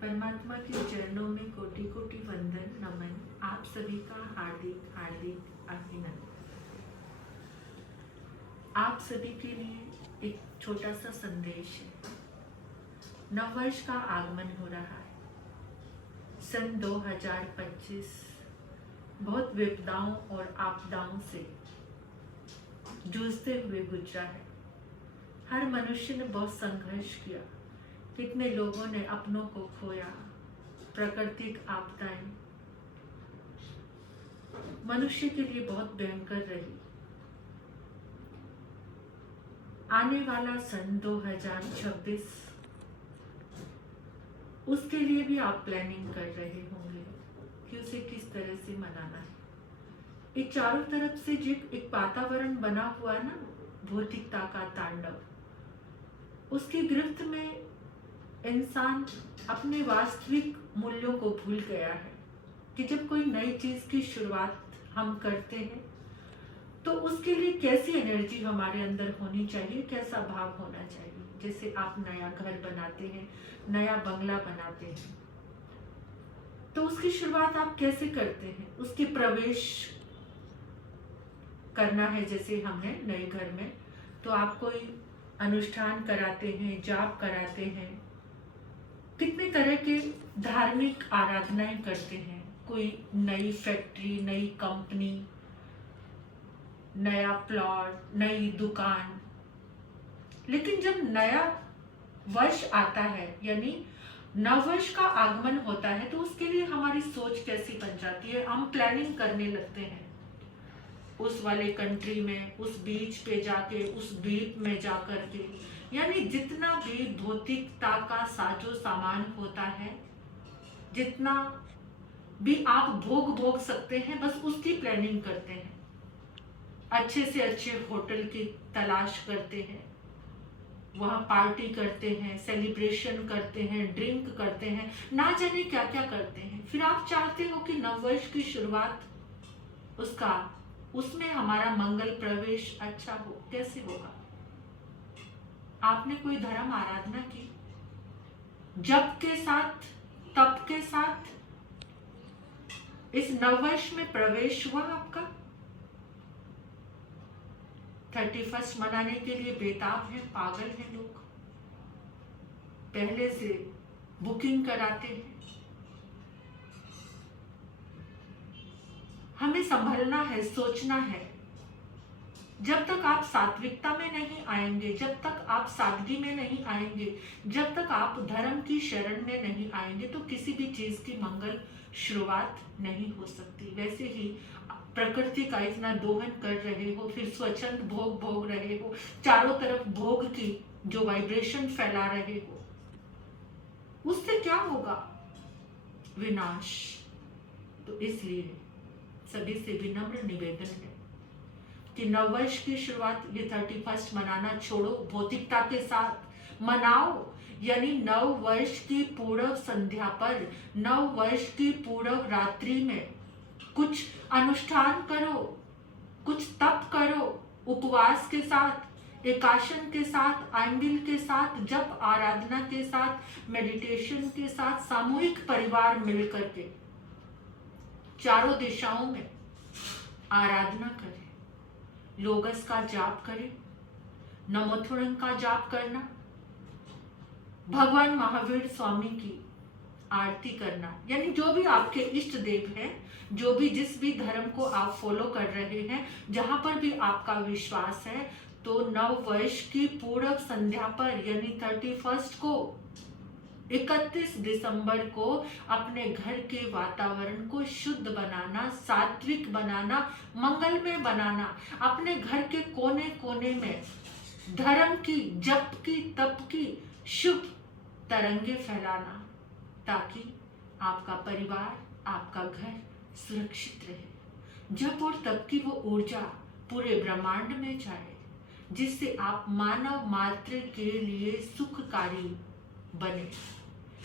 परमात्मा के चरणों में कोटि कोटि वंदन नमन। आप सभी का हार्दिक हार्दिक अभिनंदन। आप सभी के लिए एक छोटा सा संदेश है। नववर्ष का आगमन हो रहा है। सन 2025 बहुत विपदाओं और आपदाओं से जूझते हुए गुजरा है। हर मनुष्य ने बहुत संघर्ष किया। कितने लोगों ने अपनों को खोया। प्राकृतिक आपदाएं मनुष्य के लिए बहुत भयंकर रही। आने वाला सन 2026 उसके लिए भी आप प्लानिंग कर रहे होंगे कि उसे किस तरह से मनाना है। एक चारों तरफ से जो एक वातावरण बना हुआ है ना, भौतिकता का तांडव, उसकी गिरफ्त में इंसान अपने वास्तविक मूल्यों को भूल गया है कि जब कोई नई चीज की शुरुआत हम करते हैं तो उसके लिए कैसी एनर्जी हमारे अंदर होनी चाहिए, कैसा भाव होना चाहिए। जैसे आप नया घर बनाते हैं, नया बंगला बनाते हैं, तो उसकी शुरुआत आप कैसे करते हैं। उसके प्रवेश करना है। जैसे हमने नए घर में, तो आप कोई अनुष्ठान कराते हैं, जाप कराते हैं, कितने तरह के धार्मिक आराधनाएं करते हैं। कोई नई फैक्ट्री, नई कंपनी, नया प्लॉट, नई दुकान। लेकिन जब नया वर्ष आता है, यानी नववर्ष का आगमन होता है, तो उसके लिए हमारी सोच कैसी बन जाती है। हम प्लानिंग करने लगते हैं। उस वाले कंट्री में, उस बीच पे जाके, उस द्वीप में जाकर के, यानी जितना भी भौतिकता का साजो सामान होता है, जितना भी आप भोग सकते हैं, बस उसकी प्लानिंग करते हैं। अच्छे से अच्छे होटल की तलाश करते हैं, वहां पार्टी करते हैं, सेलिब्रेशन करते हैं, ड्रिंक करते हैं, ना जाने क्या क्या करते हैं। फिर आप चाहते हो कि नववर्ष की शुरुआत उसमें हमारा मंगल प्रवेश अच्छा हो। कैसे होगा? आपने कोई धर्म आराधना की, जप के साथ, तप के साथ इस नववर्ष में प्रवेश हुआ आपका? 31 मनाने के लिए बेताब है, पागल है लोग, पहले से बुकिंग कराते हैं। हमें संभलना है, सोचना है। जब तक आप सात्विकता में नहीं आएंगे, जब तक आप सादगी में नहीं आएंगे, जब तक आप धर्म की शरण में नहीं आएंगे, तो किसी भी चीज की मंगल शुरुआत नहीं हो सकती। वैसे ही प्रकृति का इतना दोहन कर रहे हो, फिर स्वच्छंद भोग रहे हो, चारों तरफ भोग की जो वाइब्रेशन फैला रहे हो, उससे क्या होगा? विनाश। तो इसलिए सभी से विनम्र निवेदन है कि नववर्ष की शुरुआत ये 31 मनाना छोड़ो, भौतिकता के साथ मनाओ। यानी नव वर्ष की पूर्व संध्या पर, नव वर्ष की पूर्व रात्रि में कुछ अनुष्ठान करो, कुछ तप करो, उपवास के साथ, एकाशन के साथ, आंबिल के साथ, जप आराधना के साथ, मेडिटेशन के साथ, सामूहिक परिवार मिलकर के चारों दिशाओं में आराधना करें। लोगस का जाप करें, नमोथुरंग का जाप करना, भगवान महावीर स्वामी की आरती करना, यानी जो भी आपके इष्ट देव हैं, जो भी जिस भी धर्म को आप फॉलो कर रहे हैं, जहां पर भी आपका विश्वास है, तो नव वर्ष की पूर्व संध्या पर, यानी 31 को, 31 दिसंबर को अपने घर के वातावरण को शुद्ध बनाना, सात्विक बनाना, मंगलमय बनाना। अपने घर के कोने कोने में धर्म की, जप की, तप की शुभ तरंगे फैलाना, ताकि आपका परिवार, आपका घर सुरक्षित रहे। जप और तप की वो ऊर्जा पूरे ब्रह्मांड में जाए, जिससे आप मानव मात्र के लिए सुखकारी बने,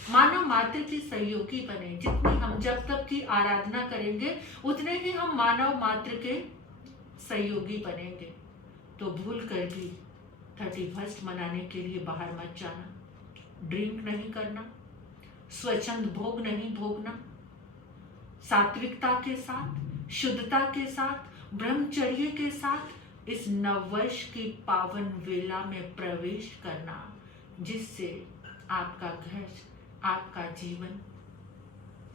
मानव मात्र के सहयोगी बने। जितनी हम जब तक की आराधना करेंगे, उतने ही हम मानव मात्र के सहयोगी बनेंगे। तो भूल कर भी 31 मनाने के लिए बाहर मत जाना। ड्रिंक नहीं करना, स्वच्छंद भोग नहीं भोगना, सात्विकता के साथ, शुद्धता के साथ, ब्रह्मचर्य के साथ इस नववर्ष की पावन वेला में प्रवेश करना, जिससे आपका घर, आपका जीवन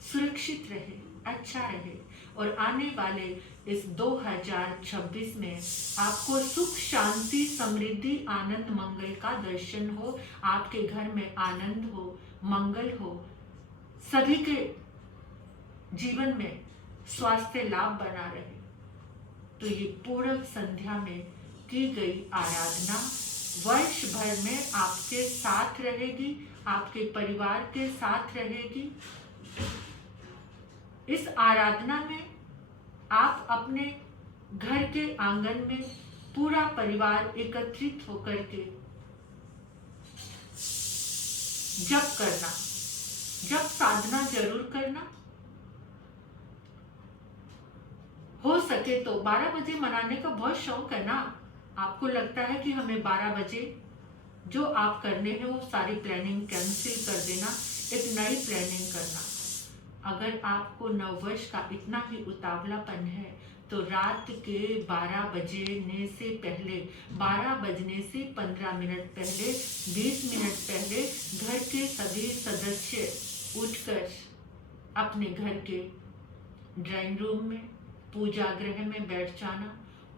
सुरक्षित रहे, अच्छा रहे और आने वाले इस 2026 में आपको सुख, शांति, समृद्धि, आनंद, मंगल का दर्शन हो, आपके घर में आनंद हो, मंगल हो, सभी के जीवन में स्वास्थ्य लाभ बना रहे। तो ये पूर्व संध्या में की गई आराधना वर्ष भर में आपके साथ रहेगी, आपके परिवार के साथ रहेगी। इस आराधना में आप अपने घर के आंगन में पूरा परिवार एकत्रित होकर के जप करना, जप साधना जरूर करना। हो सके तो 12 बजे मनाने का बहुत शौक है ना, आपको लगता है कि हमें 12 बजे जो आप करने हैं वो सारी प्लानिंग कैंसिल कर देना, एक नई प्लानिंग करना। अगर आपको नववर्ष का इतना ही उतावलापन है तो रात के 12 बजने से पहले, 12 बजने से 15 मिनट पहले, 20 मिनट पहले घर के सभी सदस्य उठकर अपने घर के ड्राइंग रूम में, पूजा गृह में बैठ जाना,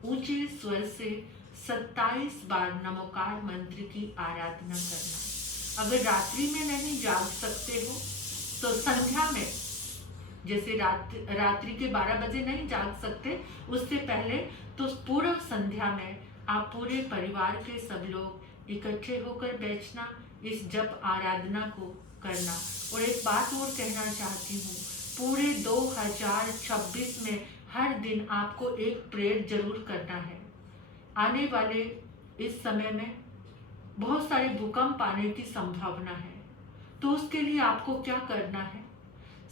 ऊंचे स्वर से 27 बार नमोकार मंत्र की आराधना करना। अगर रात्रि में नहीं जाग सकते हो तो संध्या में, जैसे रात्रि के 12 बजे नहीं जाग सकते, उससे पहले तो पूर्व संध्या में आप पूरे परिवार के सब लोग इकट्ठे होकर बैठना, इस जप आराधना को करना। और एक बात और कहना चाहती हूँ, पूरे 2026 में हर दिन आपको एक प्रेयर जरूर करना है। आने वाले इस समय में बहुत सारे भूकंप आने की संभावना है, तो उसके लिए आपको क्या करना है?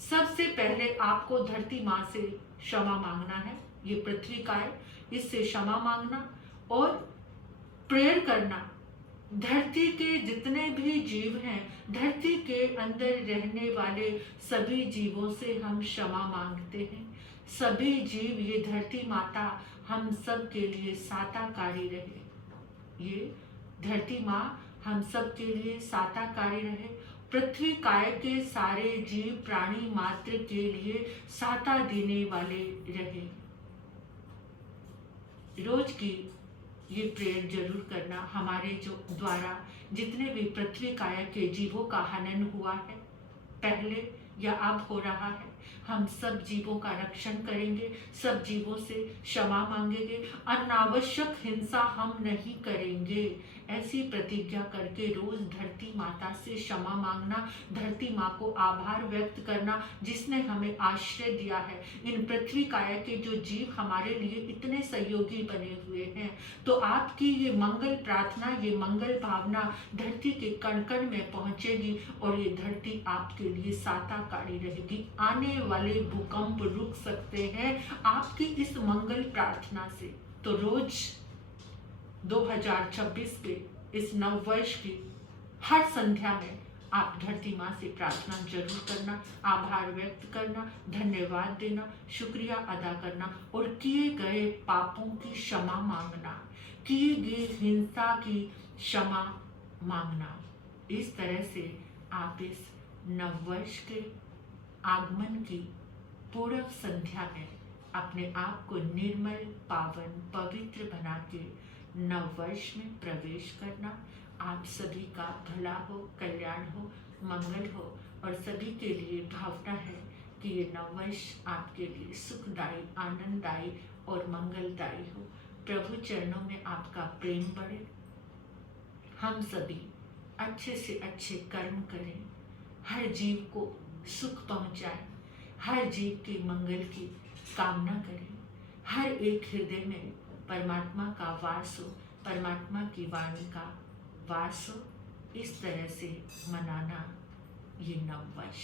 सबसे पहले आपको धरती माँ से क्षमा मांगना है, ये पृथ्वी का है, इससे क्षमा मांगना और प्रेयर करना। धरती के जितने भी जीव हैं, धरती के अंदर रहने वाले सभी जीवों से हम क्षमा मांगते हैं। सभी जीव, ये धरती माता हम सब के लिए साताकारी रहे, ये धरती माँ हम सब के लिए साताकारी रहे। पृथ्वी काय के सारे जीव प्राणी मात्र के लिए साता देने वाले रहे। रोज की ये प्रेयर जरूर करना। हमारे जो द्वारा जितने भी पृथ्वी काया के जीवों का हनन हुआ है, पहले या अब हो रहा है, हम सब जीवों का रक्षण करेंगे, सब जीवों से क्षमा मांगेंगे, अनावश्यक हिंसा हम नहीं करेंगे, ऐसी प्रतिज्ञा करके रोज धरती माता से क्षमा मांगना, धरती माँ को आभार व्यक्त करना जिसने हमें आश्रय दिया है। इन पृथ्वी काया के जो जीव हमारे लिए इतने सहयोगी बने हुए हैं, तो आपकी ये मंगल प्रार्थना, ये मंगल भावना धरती के कण कण में पहुंचेगी और ये धरती आपके लिए साताकारी रहेगी। आने वाले भूकंप रुक सकते हैं आपकी इस मंगल प्रार्थना से। तो रोज 2026 के इस नव वर्ष की हर संध्या में आप धरती माँ से प्रार्थना जरूर करना, आभार व्यक्त करना, धन्यवाद देना, शुक्रिया अदा करना और किए गए पापों की क्षमा मांगना, किए गए हिंसा की क्षमा मांगना। इस तरह से आप इस नववर्ष के आगमन की पूर्व संध्या में अपने आप को निर्मल, पावन, पवित्र बना के नववर्ष में प्रवेश करना। आप सभी का भला हो, कल्याण हो, मंगल हो और सभी के लिए भावना है कि ये नववर्ष आपके लिए सुखदायी, आनंददायी और मंगलदायी हो। प्रभु चरणों में आपका प्रेम बढ़े, हम सभी अच्छे से अच्छे कर्म करें, हर जीव को सुख पहुंचाएं, हर जीव के मंगल की कामना करें, हर एक हृदय में परमात्मा का वास हो, परमात्मा की वाणी का वास हो। इस तरह से मनाना ये नववर्ष।